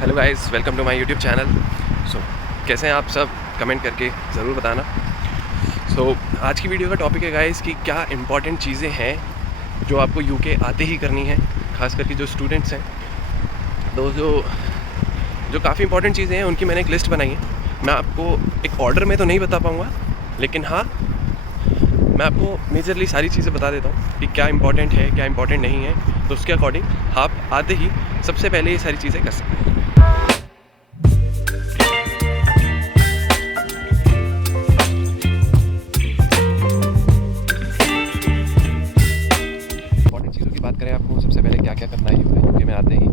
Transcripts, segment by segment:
Hello guys, welcome to my YouTube channel. कैसे हैं आप सब? कमेंट करके ज़रूर बताना। आज की वीडियो का टॉपिक है गाइस कि क्या इंपॉर्टेंट चीज़ें हैं जो आपको यूके आते ही करनी है, खास करके जो स्टूडेंट्स हैं। जो काफ़ी इंपॉर्टेंट चीज़ें हैं उनकी मैंने एक लिस्ट बनाई है। मैं आपको एक ऑर्डर में तो नहीं बता पाऊँगा, लेकिन हाँ, मैं आपको मेजरली सारी चीज़ें बता देता हूँ कि क्या इंपॉर्टेंट है, क्या इंपॉर्टेंट नहीं है। तो उसके अकॉर्डिंग आप आते ही सबसे पहले ये सारी चीज़ें कर सकते हैं। इंपॉर्टेंट चीज़ों की बात करें, आपको सबसे पहले क्या क्या करना है यूके में आते ही,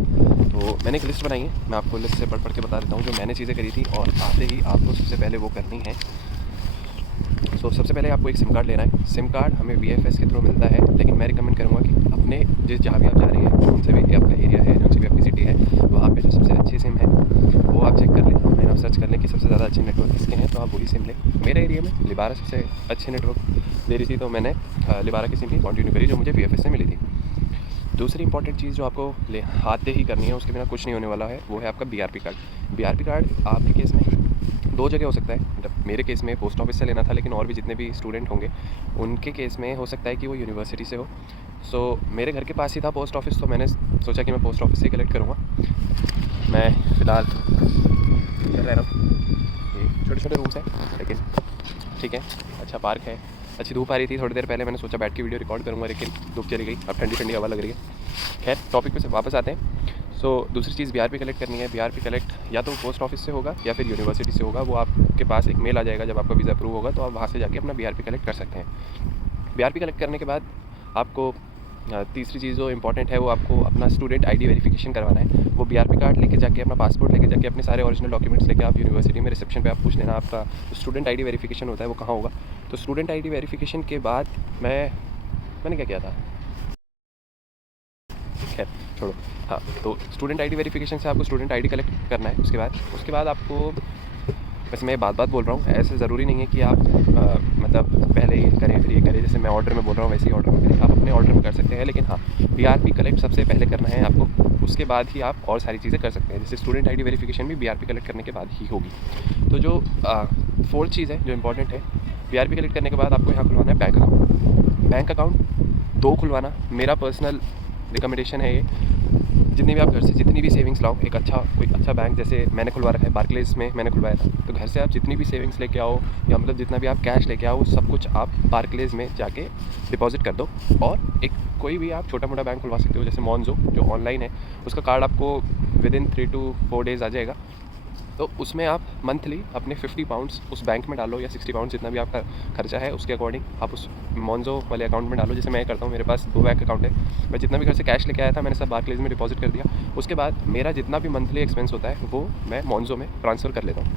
तो मैंने एक लिस्ट बनाई है। मैं आपको लिस्ट से पढ़ के बता देता हूँ जो मैंने चीज़ें करी थी और आते ही आपको सबसे पहले वो करनी है। सबसे पहले आपको एक सिम कार्ड लेना है। सिम कार्ड हमें VFS के थ्रू मिलता है, लेकिन मैं रिकमेंड करूँगा कि अपने जहाँ भी आप जा रहे हैं, कौन से भी आपका एरिया है, कौन सी भी आपकी सिटी है, वहाँ पे जो सबसे अच्छी सिम है वो आप चेक कर लें। ऑनलाइन आप सर्च कर लें कि सबसे ज़्यादा अच्छे नेटवर्क किसके हैं, तो आप वही सिम लें। मेरे एरिया में लिबारा सबसे अच्छे नेटवर्क दे रही थी, तो मैंने लिबारा की सिम ही कंटिन्यू करी जो मुझे VFS से मिली थी। दूसरी इंपॉर्टेंट चीज़ जो आपको आते ही करनी है, उसके बिना कुछ नहीं होने वाला है, वो है आपका BRP कार्ड। BRP कार्ड आपके केस में दो जगह हो सकता है। मतलब मेरे केस में पोस्ट ऑफिस से लेना था, लेकिन और भी जितने भी स्टूडेंट होंगे उनके केस में हो सकता है कि वो यूनिवर्सिटी से हो। मेरे घर के पास ही था पोस्ट ऑफिस, तो मैंने सोचा कि मैं पोस्ट ऑफिस से कलेक्ट करूँगा। मैं फ़िलहाल रह रहा हूँ, ये छोटे छोटे रूम्स हैं, लेकिन ठीक है, अच्छा पार्क है, अच्छी धूप आ रही थी। थोड़ी देर पहले मैंने सोचा बैठ के वीडियो रिकॉर्ड करूँगा, लेकिन धूप चली गई, अब ठंडी ठंडी हवा लग रही है। खैर, टॉपिक पे से वापस आते हैं। दूसरी चीज़ BRP कलेक्ट करनी है। BRP कलेक्ट या तो पोस्ट ऑफिस से होगा या फिर यूनिवर्सिटी से होगा। वो आपके पास एक मेल आ जाएगा जब आपका वीज़ा अप्रूव होगा, तो आप वहाँ से जाके अपना BRP कलेक्ट कर सकते हैं। BRP कलेक्ट करने के बाद आपको तीसरी चीज़ जो इंपॉर्टेंट है, वो आपको अपना स्टूडेंट ID वेरिफिकेशन करवाना है। वो BRP कार्ड लेके जाके, अपना पासपोर्ट लेके जाके, अपने सारे ओरिजिनल डॉक्यूमेंट्स लेके आप यूनिवर्सिटी में रिसेप्शन पे आप पूछ लेना आपका स्टूडेंट ID वेरिफिकेशन होता है वो कहाँ होगा। तो स्टूडेंट ID वेरिफिकेशन के बाद मैंने क्या किया था, खैर छोड़ो। हाँ, तो स्टूडेंट ID वेरिफिकेशन से आपको स्टूडेंट ID कलेक्ट करना है। उसके बाद आपको, वैसे मैं बात बोल रहा हूँ, ऐसे ज़रूरी नहीं है कि आप मतलब पहले ये करें फिर ये करें। जैसे मैं ऑर्डर में बोल रहा हूँ वैसे ही ऑर्डर में करें, आप अपने ऑर्डर में कर सकते हैं। लेकिन हाँ, BRP कलेक्ट सबसे पहले करना है आपको, उसके बाद ही आप और सारी चीज़ें कर सकते हैं। जैसे स्टूडेंट ID वेरिफिकेशन भी BRP कलेक्ट करने के बाद ही होगी। तो जो फोर्थ चीज़ है जो इंपॉर्टेंट है, BRP कलेक्ट करने के बाद आपको यहाँ खुलवाना है बैंक अकाउंट। बैंक अकाउंट 2 खुलवाना मेरा पर्सनल रिकमेंडेशन है। ये जितनी भी आप घर से जितनी भी सेविंग्स लाओ, एक कोई अच्छा बैंक, जैसे मैंने खुलवा रखा है बार्कलेज में, मैंने खुलवाया था। तो घर से आप जितनी भी सेविंग्स लेके आओ, या मतलब जितना भी आप कैश लेके आओ, सब कुछ आप बार्कलेज में जाके डिपॉजिट कर दो। और एक कोई भी आप छोटा मोटा बैंक खुलवा सकते हो, जैसे मॉन्जो जो ऑनलाइन है, उसका कार्ड आपको विदिन 3 to 4 days आ जाएगा। तो उसमें आप मंथली अपने 50 पाउंड्स उस बैंक में डालो, या 60 पाउंड्स, जितना भी आपका खर्चा है उसके अकॉर्डिंग आप उस मॉन्जो वाले अकाउंट में डालो। जैसे मैं करता हूँ, मेरे पास 2 बैंक अकाउंट है। मैं जितना भी घर से कैश लेके आया था, मैंने सब बार्कलेज में डिपॉजिट कर दिया। उसके बाद मेरा जितना भी मंथली एक्सपेंस होता है वो मैं मॉन्जो में ट्रांसफ़र कर लेता हूँ।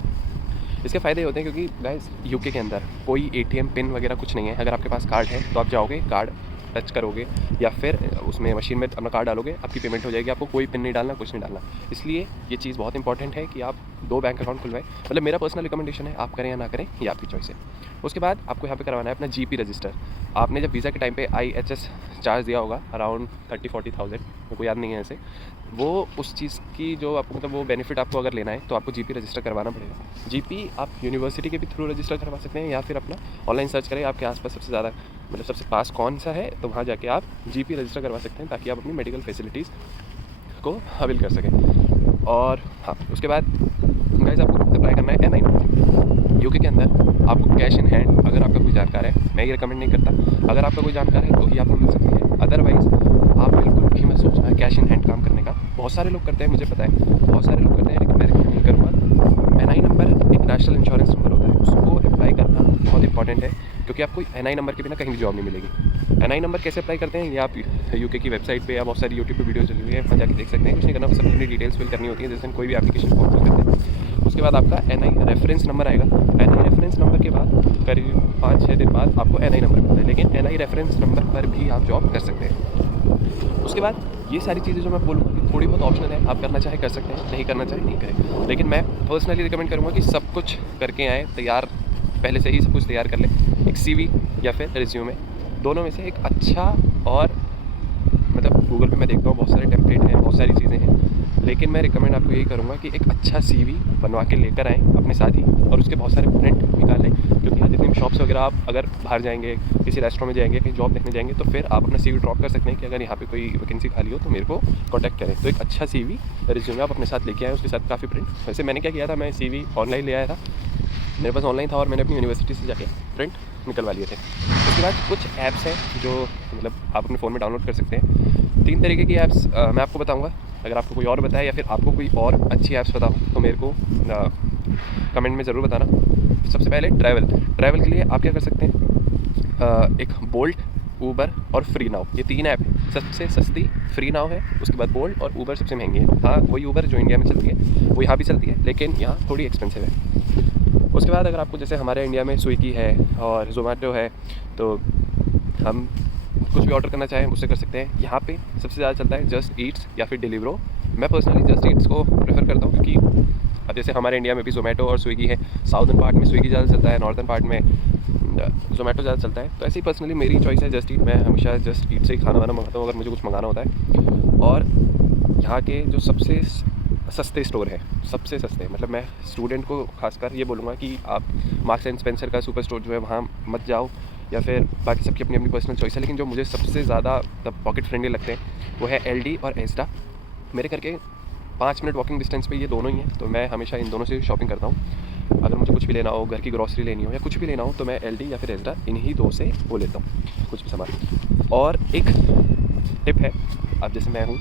इसके फ़ायदे होते हैं, क्योंकि गाइस यूके के अंदर कोई ATM पिन वगैरह कुछ नहीं है। अगर आपके पास कार्ड है तो आप जाओगे, कार्ड टच करोगे या फिर उसमें मशीन में अपना कार्ड डालोगे, आपकी पेमेंट हो जाएगी। आपको कोई पिन नहीं डालना, कुछ नहीं डालना। इसलिए ये चीज़ बहुत इंपॉर्टेंट है कि आप 2 बैंक अकाउंट खुलवाएं। मतलब मेरा पर्सनल रिकमेंडेशन है, आप करें या ना करें ये आपकी चॉइस है। उसके बाद आपको यहाँ पे करवाना है अपना GP रजिस्टर। आपने जब वीज़ा के टाइम पे IHS चार्ज दिया होगा अराउंड 30-40,000, मेरे को याद नहीं है ऐसे, वो उस चीज़ की जो आपको, मतलब वो बेनिफिट आपको अगर लेना है तो आपको GP रजिस्टर करवाना पड़ेगा। GP आप यूनिवर्सिटी के भी थ्रू रजिस्टर करवा सकते हैं, या फिर अपना ऑनलाइन सर्च करें आपके आसपास सबसे ज़्यादा, मतलब सबसे पास कौन सा है, तो वहाँ जाके आप GP रजिस्टर करवा सकते हैं, ताकि आप अपनी मेडिकल फैसिलिटीज़ को अवेल कर सकें। और हाँ, उसके बाद गाइस आपको अप्लाई करना है NI नंबर। यूके के अंदर आपको कैश इन हैंड, अगर आपका कोई जानकार है, मैं ये रिकमेंड नहीं करता, अगर आपका कोई जानकार है तो ही आपको मिल सकती है। अदरवाइज़ आप बिल्कुल भी मत सोचना कैश इन हैंड काम करने का। बहुत सारे लोग करते हैं, मुझे पता है, बहुत सारे लोग करते हैं, लेकिन मैं रिकमेंड नहीं करूँगा। NI नंबर एक नेशनल इंश्योरेंस नंबर होता है, उसको अप्लाई करना बहुत इंपॉर्टेंट है, क्योंकि आपको NI नंबर के बिना कहीं भी जॉब नहीं मिलेगी। NI नंबर कैसे अप्लाई करते हैं, ये आप यूके की वेबसाइट पे या बहुत सारी यूट्यूब पे वीडियो चली हुई है, वहाँ जाके देख सकते हैं। कुछ नहीं करना, बस अपनी डिटेल्स फिल करनी होती है, जैसे कोई भी एप्लीकेशन फॉर्म फिल करते हैं। उसके बाद आपका NI रेफरेंस नंबर आएगा। NI रेफरेंस नंबर के बाद करीब 5-6 दिन बाद आपको NI नंबर मिलता है, लेकिन NI रेफरेंस नंबर पर भी आप जॉब कर सकते हैं। उसके बाद ये सारी चीज़ें जो मैं बोलूँगा थोड़ी बहुत ऑप्शनल है, आप करना चाहे कर सकते हैं, नहीं करना चाहे नहीं करें। लेकिन मैं पर्सनली रिकमेंड करूँगा कि सब कुछ करके आएँ, तैयार पहले से ही सब कुछ तैयार कर लें। एक CV या फिर रिज्यूमे, दोनों में से एक अच्छा, और मतलब गूगल पे मैं देखता हूँ बहुत सारे टेम्पलेट हैं, बहुत सारी चीज़ें हैं, लेकिन मैं रिकमेंड आपको यही करूँगा कि एक अच्छा CV बनवा के लेकर आएँ अपने साथ ही, और उसके बहुत सारे प्रिंट निकाल लें, क्योंकि यहाँ जितनी भी शॉप्स वगैरह आप अगर बाहर जाएंगे, किसी रेस्टोरेंट में जाएंगे, कहीं जॉब देखने जाएंगे, तो फिर आप अपना CV ड्रॉप कर सकते हैं कि अगर यहाँ पे कोई वैकेंसी खाली हो तो मेरे को कॉन्टैक्ट करें। तो एक अच्छा CV रिज्यूमे आप अपने साथ लेके आए, उसके साथ काफ़ी प्रिंट। वैसे मैंने क्या किया था, मैं CV ऑनलाइन ले आया था, मेरे पास ऑनलाइन था, और मैंने अपनी यूनिवर्सिटी से जाके प्रिंट निकलवा लिए थे। उसके बाद कुछ ऐप्स हैं जो मतलब आप अपने फ़ोन में डाउनलोड कर सकते हैं। 3 तरीके की ऐप्स मैं आपको बताऊंगा। अगर आपको कोई और बताए या फिर आपको कोई और अच्छी ऐप्स बताओ तो मेरे को कमेंट में ज़रूर बताना। सबसे पहले ट्रैवल के लिए आप क्या कर सकते हैं, एक बोल्ट, ऊबर और फ्री नाउ, ये 3 ऐप है। सबसे सस्ती फ्री नाउ है, उसके बाद बोल्ट और ऊबर सबसे महंगी है। हाँ, वही ऊबर जो इंडिया में चलती है वो यहाँ भी चलती है, लेकिन यहाँ थोड़ी एक्सपेंसिव है। उसके बाद अगर आपको जैसे हमारे इंडिया में स्विगी है और जोमेटो है, तो हम कुछ भी ऑर्डर करना चाहें उससे कर सकते हैं। यहाँ पे सबसे ज़्यादा चलता है जस्ट ईट्स या फिर डिलीवरो। मैं पर्सनली जस्ट ईट्स को प्रेफर करता हूँ, क्योंकि अब जैसे हमारे इंडिया में भी जोमेटो और स्विगी है, साउदर्न पार्ट में स्विगी ज़्यादा चलता है, नॉर्थन पार्ट में जोमेटो ज़्यादा चलता है। तो ऐसे ही पर्सनली मेरी चॉइस है जस्ट ईट। मैं हमेशा जस्ट ईट से ही खाना वाना मंगाता हूँ अगर मुझे कुछ मंगाना होता है। और यहाँ के जो सबसे सस्ते स्टोर है, सबसे सस्ते, मतलब मैं स्टूडेंट को खासकर ये बोलूँगा कि आप मार्क्स एंड स्पेंसर का सुपर स्टोर जो है वहाँ मत जाओ, या फिर बाकी सबकी अपनी अपनी पर्सनल चॉइस है, लेकिन जो मुझे सबसे ज़्यादा पॉकेट फ्रेंडली लगते हैं वो है LD और एस्डा। मेरे करके 5 मिनट वॉकिंग डिस्टेंस पे ये दोनों ही हैं, तो मैं हमेशा इन दोनों से शॉपिंग करता हूँ। अगर मुझे कुछ भी लेना हो, घर की ग्रॉसरी लेनी हो या कुछ भी लेना हो, तो मैं LD या फिर एस्डा, इन्हीं 2 से वो लेता हूँ कुछ भी सामान। और एक टिप है, अब जैसे मैं हूँ,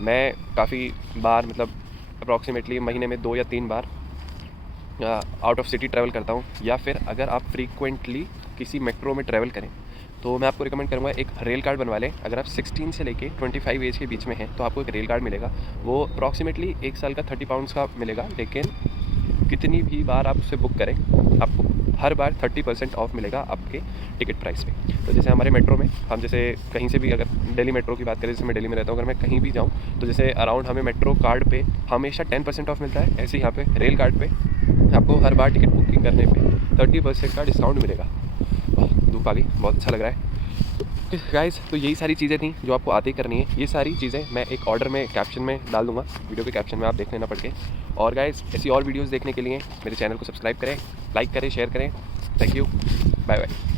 मैं काफ़ी बार मतलब अप्रॉक्सीमेटली महीने में 2 या 3 बार आउट ऑफ सिटी ट्रैवल करता हूँ। या फिर अगर आप फ्रीक्वेंटली किसी मेट्रो में ट्रैवल करें तो मैं आपको रिकमेंड करूँगा एक रेल कार्ड बनवा लें। अगर आप 16 से लेके 25 एज के बीच में हैं तो आपको एक रेल कार्ड मिलेगा। वो अप्रॉक्सीमेटली 1 साल का 30 पाउंड्स का मिलेगा, लेकिन कितनी भी बार आप उसे बुक करें आपको हर बार 30% ऑफ मिलेगा आपके टिकट प्राइस पे। तो जैसे हमारे मेट्रो में हम जैसे कहीं से भी, अगर दिल्ली मेट्रो की बात करें, जैसे मैं दिल्ली में रहता हूँ, अगर मैं कहीं भी जाऊँ तो जैसे अराउंड हमें मेट्रो कार्ड पे हमेशा 10% ऑफ मिलता है। ऐसे ही यहाँ पे रेल कार्ड पे आपको हर बार टिकट बुकिंग करने पे 30% का डिस्काउंट मिलेगा। धूप आ गई, बहुत अच्छा लग रहा है गाइस। तो यही सारी चीज़ें थी जो आपको आते करनी है। ये सारी चीज़ें मैं एक ऑर्डर में कैप्शन में डाल दूँगा, वीडियो के कैप्शन में आप देख लेना पड़ के। और गाइस ऐसी और वीडियोस देखने के लिए मेरे चैनल को सब्सक्राइब करें, लाइक करें, शेयर करें। Thank you, bye bye.